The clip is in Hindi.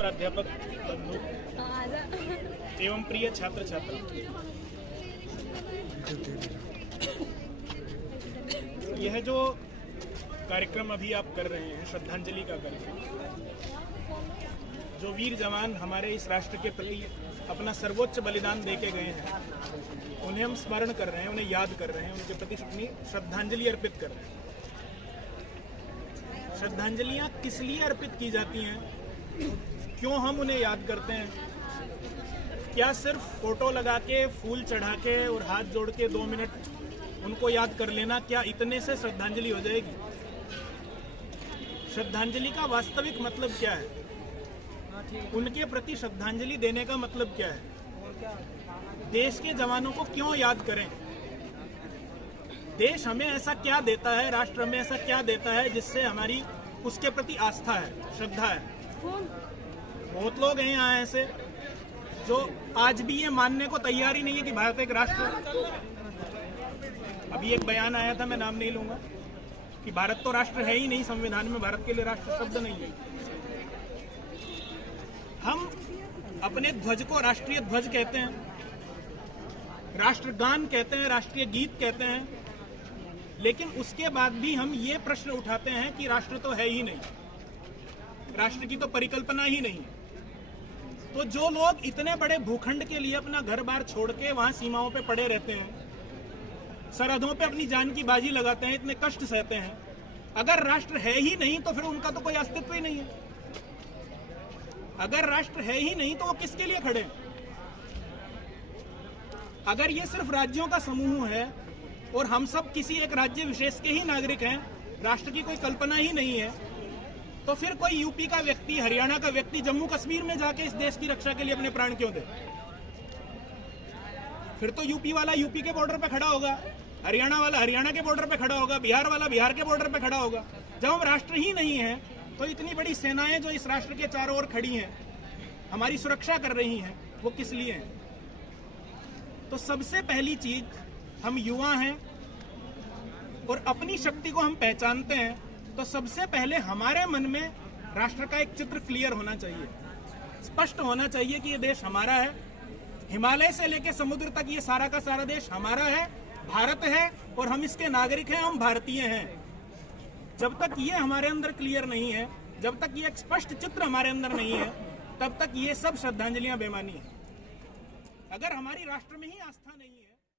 प्राध्यापक बंधु एवं प्रिय छात्र छात्रा, यह जो कार्यक्रम अभी आप कर रहे हैं, श्रद्धांजलि का कार्यक्रम, जो वीर जवान हमारे इस राष्ट्र के प्रति अपना सर्वोच्च बलिदान देके गए हैं, उन्हें हम स्मरण कर रहे हैं, उन्हें याद कर रहे हैं, उनके प्रति अपनी श्रद्धांजलि अर्पित कर रहे हैं। श्रद्धांजलियां किस लिए अर्पित की जाती हैं? क्यों हम उन्हें याद करते हैं? क्या सिर्फ फोटो लगा के, फूल चढ़ा के और हाथ जोड़ के 2 मिनट उनको याद कर लेना, क्या इतने से श्रद्धांजलि हो जाएगी? श्रद्धांजलि का वास्तविक मतलब क्या है? उनके प्रति श्रद्धांजलि देने का मतलब क्या है? देश के जवानों को क्यों याद करें? देश हमें ऐसा क्या देता है, राष्ट्र हमें ऐसा क्या देता है जिससे हमारी उसके प्रति आस्था है, श्रद्धा है? बहुत लोग हैं यहाँ ऐसे जो आज भी ये मानने को तैयार ही नहीं है कि भारत एक राष्ट्र है। अभी एक बयान आया था, मैं नाम नहीं लूंगा, कि भारत तो राष्ट्र है ही नहीं, संविधान में भारत के लिए राष्ट्र शब्द नहीं है। हम अपने ध्वज को राष्ट्रीय ध्वज कहते हैं, राष्ट्रगान कहते हैं, राष्ट्रीय गीत कहते हैं, लेकिन उसके बाद भी हम ये प्रश्न उठाते हैं कि राष्ट्र तो है ही नहीं, राष्ट्र की तो परिकल्पना ही नहीं। तो जो लोग इतने बड़े भूखंड के लिए अपना घर बार छोड़ के वहां सीमाओं पे पड़े रहते हैं, सरहदों पे अपनी जान की बाजी लगाते हैं, इतने कष्ट सहते हैं, अगर राष्ट्र है ही नहीं तो फिर उनका तो कोई अस्तित्व ही नहीं है। अगर राष्ट्र है ही नहीं तो वो किसके लिए खड़े? अगर ये सिर्फ राज्यों का समूह है और हम सब किसी एक राज्य विशेष के ही नागरिक हैं, राष्ट्र की कोई कल्पना ही नहीं है, तो फिर कोई यूपी का व्यक्ति, हरियाणा का व्यक्ति जम्मू कश्मीर में जाके इस देश की रक्षा के लिए अपने प्राण क्यों दे? फिर तो यूपी वाला यूपी के बॉर्डर पे खड़ा होगा, हरियाणा वाला हरियाणा के बॉर्डर पे खड़ा होगा, बिहार वाला बिहार के बॉर्डर पे खड़ा होगा। जब हम राष्ट्र ही नहीं है तो इतनी बड़ी सेनाएं जो इस राष्ट्र के चारों ओर खड़ी हैं, हमारी सुरक्षा कर रही हैं, वो किस लिए हैं? तो सबसे पहली चीज, हम युवा हैं और अपनी शक्ति को हम पहचानते हैं, तो सबसे पहले हमारे मन में राष्ट्र का एक चित्र क्लियर होना चाहिए, स्पष्ट होना चाहिए कि ये देश हमारा है। हिमालय से लेकर समुद्र तक ये सारा का सारा देश हमारा है, भारत है, और हम इसके नागरिक हैं, हम भारतीय हैं। जब तक ये हमारे अंदर क्लियर नहीं है, जब तक ये एक स्पष्ट चित्र हमारे अंदर नहीं है, तब तक ये सब श्रद्धांजलियां बेमानी है। अगर हमारी राष्ट्र में ही आस्था नहीं है